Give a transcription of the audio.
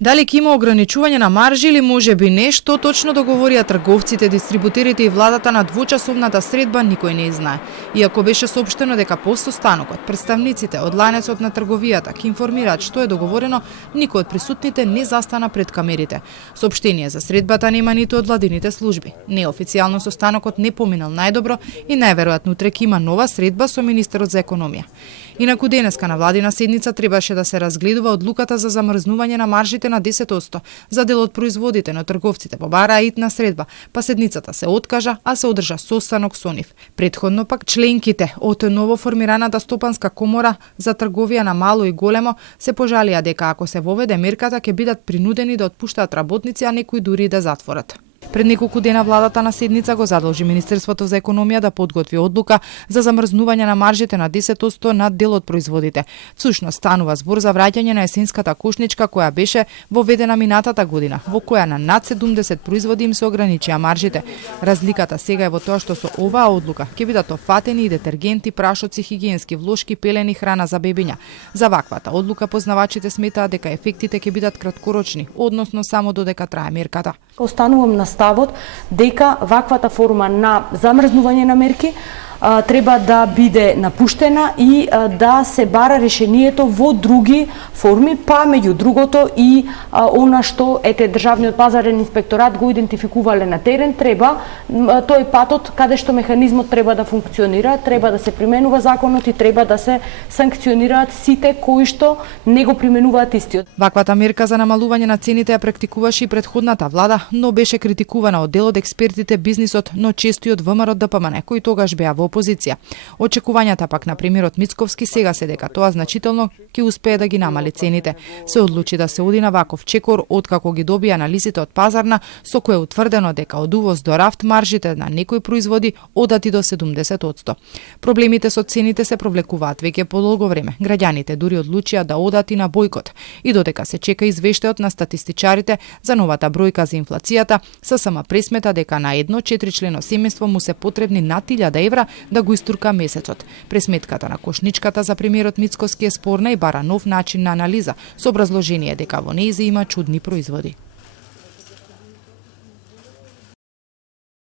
Дали ќе има ограничување на маржи или можеби не, што точно договорија трговците, дистрибутерите и владата на двучасовната средба, никој не знае. Иако беше соопштено дека по состанокот представниците од ланецот на трговијата ќе информираат што е договорено, никој од присутните не застана пред камерите. Соопштение за средбата нема ниту од владините служби. Неофицијално состанокот не поминал најдобро и најверојатно утре ќе има нова средба со министерот за економија. Инаку денеска на владина седница требаше да се разгледува одлуката за замрзнување на маржите на 10% за дел од производите, но трговците побараа итна средба, па седницата се откажа, а се одржа состанок со нив. Претходно пак членките од ново формираната стопанска комора за трговија на мало и големо се пожалија дека ако се воведе мерката ќе бидат принудени да отпуштаат работници, а некои дури да затворат. Пред неколку дена владата на седница го задолжи Министерството за економија да подготви одлука за замрзнување на маржите на 10% над дел од производите. Всушност станува збор за враќање на есенската кошничка која беше воведена минатата година, во која на над 70 производи им се ограничија маржите. Разликата сега е во тоа што со оваа одлука ќе бидат офатени и детергенти, прашоци, хигиенски влошки, пелени, храна за бебиња. За ваквата одлука познавачите сметаат дека ефектите ќе бидат краткорочни, односно само додека трае мерката. Останувам на ставот дека ваквата форма на замрзнување на мерки треба да биде напуштена и да се бара решението во други форми, па меѓу другото и она што Државниот пазарен инспекторат го идентификувале на терен, треба тој патот каде што механизмот треба да функционира, треба да се применува законот и треба да се санкционираат сите кои што не го применуваат истиот. Ваквата мерка за намалување на цените ја практикуваше и претходната влада, но беше критикувана од дел од експертите, бизнисот, но често и од ВМРО ДПМН, кои тогаш беа во опозиција. Очекувањата пак на премиерот Мицковски сега се дека тоа значително ќе успее да ги намали цените. Се одлучи да се оди на ваков чекор откако ги добија анализите од пазарна, со кој е утврдено дека од увоз до рафт маржите на некои производи одат и до 70%. Проблемите со цените се провлекуваат веќе подолго време. Граѓаните дури одлучија да одат и на бојкот. И додека се чека извештајот на статистичарите за новата бројка за инфлацијата, ССМ пресмета дека на едно 4-члено семејство му се потребни над 1000 евра да го истурка месецот. Пресметката на кошничката за премиерот Мицковски е спорна и бара нов начин на анализа, со образложение дека во нејзе има чудни производи.